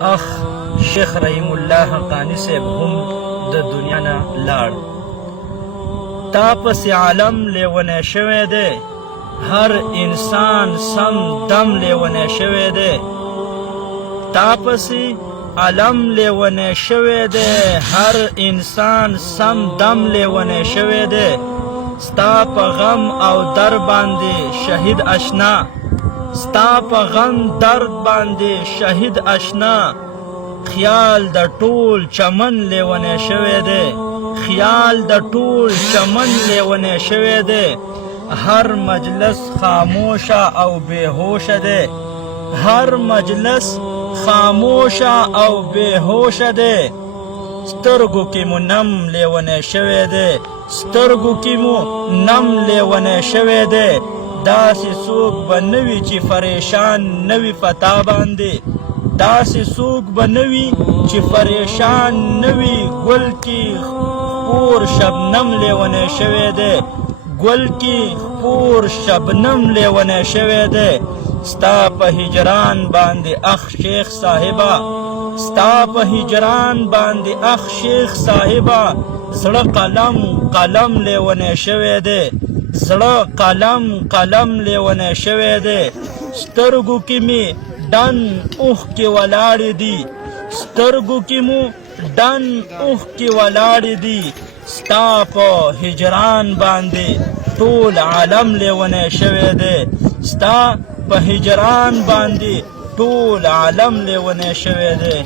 اخ شیخ رحیم الله حقانی صاحب هم د دنیا نه لاړ. تا پسې عالم لیونی شوی دی، هر انسان سم دم لیونی شوی دی. تا پسې عالم لیونی شوی دی، هر انسان سم دم لیونی شوی دی. ستا په غم او در باندې شهید اشنا، ستا په غم درد باندې شهید اشنا. خیال د ټول چمن لیونی شوی دی، خیال د ټول چمن لیونی شوی دی. هر مجلس خاموشه او بېهوشه دی، هر مجلس خاموشه او بېهوشه دی. سترګو کې مو نم لیونی شوی دی، سترګو کې مو نم لیونی شوی دی. داسې څوک به نه وي چې پریشان نه وي په تا باندې، داسې څوک به نه وي چې پریشان نه وي. ګل کې خپور شبنم لیونی شوی دی، ګل کې خپور شبنم لیونی شوی دی. ستا په هجران باندې اخ شیخ صاحبه، ستا په هجران باندې اخ شیخ صاحبه. زړه قلم قلم لیونی شوی دی، زړه قلم قلم لیونی شوی دی. سترګو کې مې ډن اوښکې ولاړې دي، سترګو کې مو ډن اوښکې ولاړې دي. ستا په هجران باندې ټول عالم لیونی شوی دی، ستا په هجران باندې ټول عالم لیونی شوی دی.